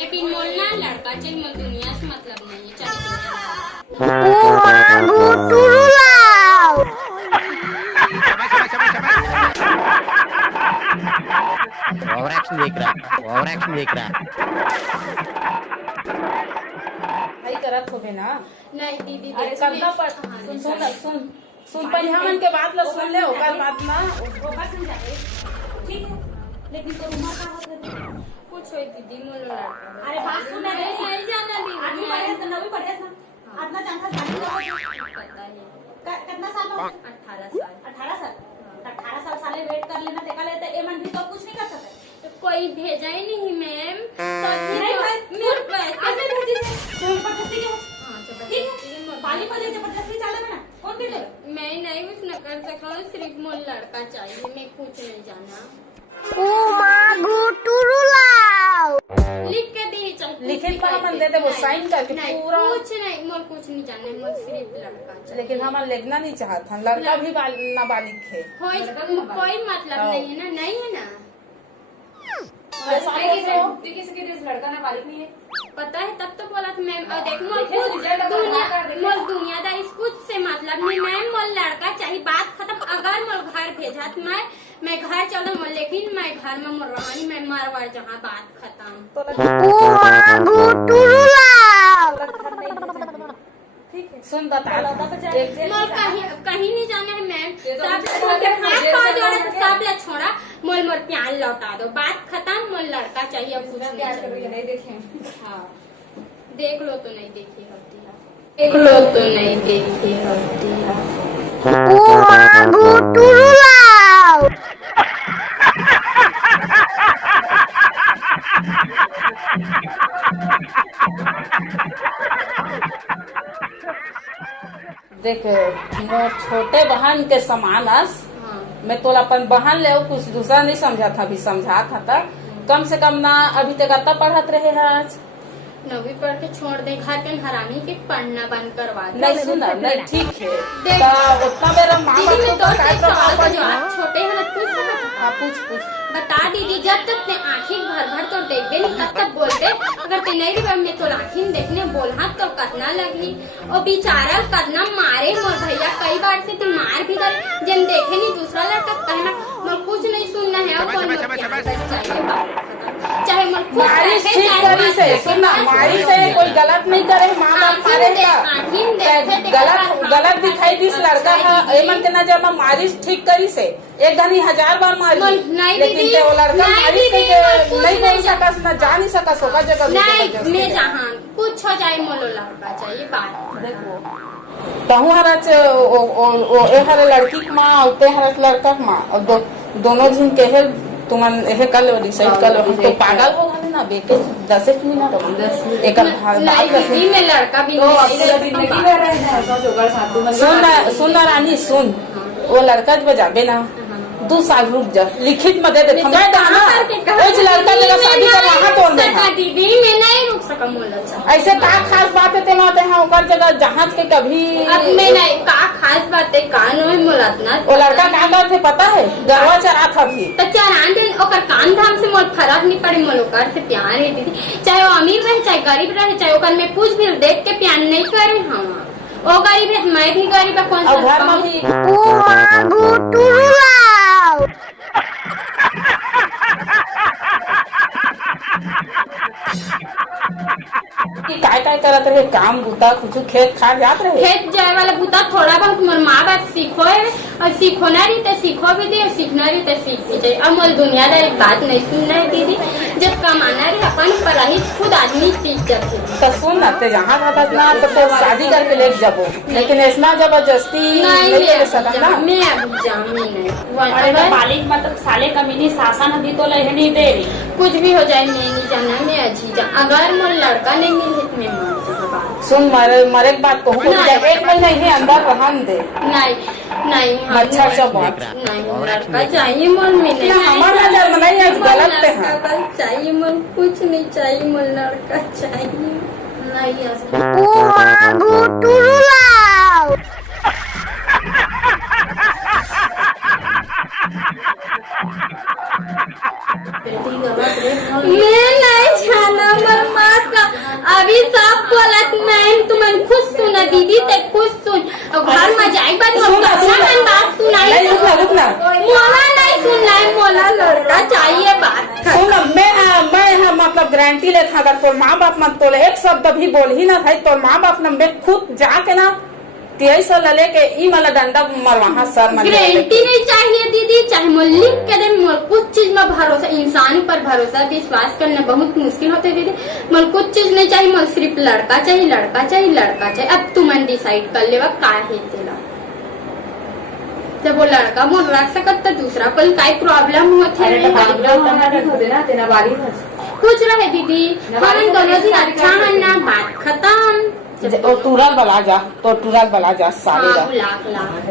लेकिन मोलना लड़का चाहिए, मोल दुनिया से मतलब नहीं है। ओवर एक्शन देख रहा है। भाई करत होबे ना। नहीं दीदी अरे करना पड़। सुन पहले हमन के बात ला सुन ले, ओकर बात ना ओकर समझा दे। ठीक है, लेकिन तो उमा का होत है कुछ होई दीदी मोल लड़का। अरे बात सुन ले, नहीं जाना दीदी। आदमी पढ़े तो नवी पढ़े ना, आतना जानता शादी पता है कितना साल में? 18 साल। 18 साल। 18 साल साले वेट कर लेना, देखा लेते ए मन भी तो कुछ नहीं कर सकते। तो कोई भेजा ही नहीं मैम। नहीं भाई, मेरे पैसे कैसे भेजी थे? जबरदस्ती के। ठीक है, पाली पाली जबरदस्ती चले ना, कौन दे दे? मैं नहीं कुछ न कर सकता हूँ, सिर्फ मोल लड़का चाहिए, मैं कुछ नहीं जाना। लिख के दी चाहे लिखे पर हम दे दे, वो साइन करके पूरा। कुछ नहीं मोल, कुछ नहीं जाना, मोल सिर्फ लड़का चाहिए। लेकिन हम लेगना नहीं चाहता, लड़का भी नाबालिग है। कोई मतलब नहीं है ना, नहीं है ना। किसी के लड़का नाबालिग नहीं है, पता है तब तो बोला था मैम। और देखो मोल दुनियादारी कुछ से मतलब नहीं मैम, मोल लड़का चाहिए, बात खत्म। अगर मोल घर भेजा तो मैं घर चलो मोल, लेकिन मैं घर में मोल रहानी, मैं मरवा जहाँ बात खत्म। सुन बता मोल कहीं नहीं जाना है मैम, सब ले छोड़ा, मोल मोल प्यार लौटा दो, बात खत्म। मोल लड़का चाहिए, अब कुछ नहीं चाहिए। हाँ देख लो तो नहीं देखी होती है, देख लो तो नहीं देखी होती है। देख मोर छोटे बहन के समानस, मैं तो अपन बहन ले कुछ दूसरा नहीं समझा था, अभी समझा था कम से कम ना। अभी तक अत्ता पढ़त रहे है, आज 9वीं पढ़ के छोड़ दे, घर के हरामी के पढ़ना बंद करवा दे। नहीं सुना, नहीं ठीक है उतना मेरा माँ बाप छोटे हैं पूछ बता दीदी, जब तक ते आँखें भर भर तो देखते नहीं तब तक बोलते, अगर ते नहीं रही मैं तो आँखें देखने बोलहा तो कतना लगी। और बेचारा कतना मारे मोर भैया, कई बार से तो मार भी करे, जब देखे नहीं दूसरा लड़का कहना मैं कुछ नहीं सुनना है, और कौन चाहे मन मारी से कोई गलत नहीं करे, माँ बाप मारेगा गलत दिखाई दिस लड़का है एमन के नजर में मारी ठीक करी से, एक घनी 1000 बार मारी, लेकिन वो लड़का मारी नहीं बोल सकस, न जा नहीं सकस, होगा जगह मैं जहाँ कुछ हो जाए मोलो लड़का चाहिए। बात देखो तहु हरच हर लड़की की माँ और ते हरच लड़का की माँ, और दोनों जन के तुमन एहे कल डिसाइड कर लो। तो पागल हो गए ना बेटे, 10 मिनट एक में लड़का भी सुन रानी सुन, वो लड़का बजाबे ना 2 साल रुक जा, लिखित में दे दे लड़का जगह शादी कर वहाँ तोड़ दीदी मैं नहीं रुक सका। ऐसे का खास बात है तेना ओकर जगह जहाज के कभी अब मैं नहीं का खास बात है कान में मोलतना। वो लड़का का करते पता है, गरवा चरा था भी तो चरान दिन ओकर कान धाम से मोल फर्क नहीं पड़े, मोल ओकर से प्यार है दीदी, चाहे वो अमीर रहे चाहे गरीब रहे, चाहे ओकर में कुछ भी देख के प्यार नहीं करे। हम वो गरीब है, मैं भी गरीब है, कौन सा घर में भी काय करत रहे, काम बूता कुछ खेत खार जात रहे, खेत जाए वाला बूता थोड़ा बहुत मोर माँ बाप सीखो है, और सीखो ना रही तो सीखो भी दे, और सीखना रही तो सीख भी जाए। अब मोल दुनियादारी बात नहीं सुनना है दीदी, जब कमाना रही अपन पढ़ाई खुद आदमी सीख जाते। तो सुन ना ते जहाँ रहता ना तो शादी करके ले जाबो, लेकिन ऐसा जबरदस्ती नहीं ले सकता ना। मैं अभी जामी नहीं मालिक मतलब साले कमीनी शासन अभी तो लहे नहीं दे रही, कुछ भी हो जाए मैं नहीं जाना, मैं अजी जा। अगर मोल लड़का नहीं मिले मैं सुन मरे के बाद तो 1 महीना ही अंदर रहन दे। नहीं अच्छा सब नहीं लड़का चाहिए मोल मिले, हमारा नजर में नहीं है, गलत है चाहिए मोल, कुछ नहीं चाहिए मोल, लड़का चाहिए। मैं नहीं जाना मर मस्त अभी सब बोलत नहीं तुमन खुद सुना दीदी ते खुद सुन और घर में जाई बात मन बात सुनाई रुकना मोला नहीं सुनना है मोला लड़का चाहिए बात सुन मैं मतलब गारंटी लेता अगर तोर माँ बाप मत तोले एक शब्द भी बोल ही ना था तोर माँ बाप ने मैं खुद जाके ना तेईस साल लेके ई मला डंडा मरवा सर मन गारंटी नहीं चाहिए दीदी चाहे मोल लिख के दे मोल कुछ चीज में भरोसा इंसान पर भरोसा विश्वास करना बहुत मुश्किल होता है दीदी मोल कुछ चीज नहीं चाहिए मोल सिर्फ लड़का चाहिए लड़का चाहिए लड़का चाहिए अब तुमन डिसाइड कर लेवा का है तेरा जब वो लड़का मोल रख सकत तो दूसरा कोई काई प्रॉब्लम होती है कुछ रहे दीदी हमन दोनों दिन अच्छा है ना बात खत्म और टूरल बला जा तो टूरल बला जा साले लाख लाख